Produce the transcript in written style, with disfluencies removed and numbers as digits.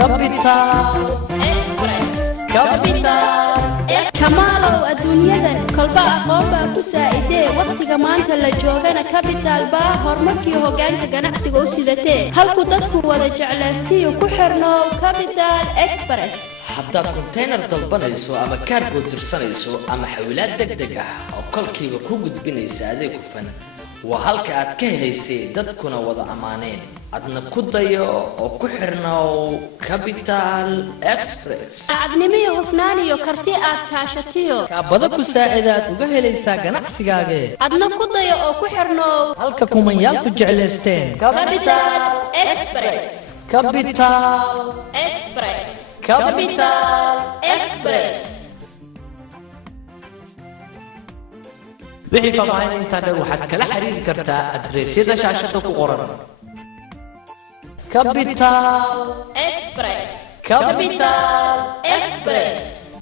كابيتال إكسبرس كابيتال kamaalow adduunyadan kolba aqoon baa ku saacidee waqtiga maanta la joogana capital baa horumarkii hoggaanka ganacsiga u sidatee halku dadku wada jeclaystiyo ku xirnoow capital express haddaad konteynar dalbanayso ama kaargo dirsanayso ama xawlaad degdeg ah oo kolkiiba ku gudbinaysa adeeg hufan waa halka aad ka helaysay dadkuna wada ammaaneen adna ku dayo oo ku xirnoow capital express acadnimiyo hufnaan iyo karti aad kaashatiyo kaabada ku saacidaad uga helaysaa ganacsigaaga adna ku dayo oo ku xirnoow halka kumanyaal ku jeclaysteen capital express capital express capital express wixii faahfaahin intaa dheer waxaad kala xiriiri kartaa adreysyada shaashada ku qoran capital express capital express